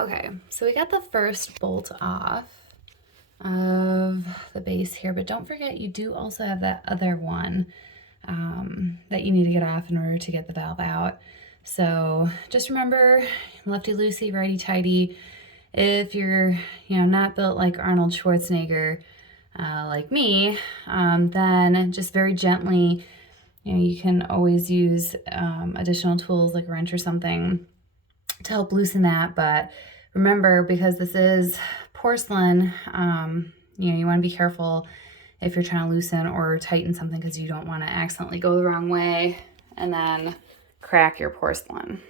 Okay, so we got the first bolt off of the base here, but don't forget you do also have that other one that you need to get off in order to get the valve out. So just remember, lefty-loosey, righty-tighty. If you're, not built like Arnold Schwarzenegger, like me, then just very gently, you can always use additional tools like a wrench or something to help loosen that. But remember, because this is porcelain, you want to be careful if you're trying to loosen or tighten something, because you don't want to accidentally go the wrong way and then crack your porcelain.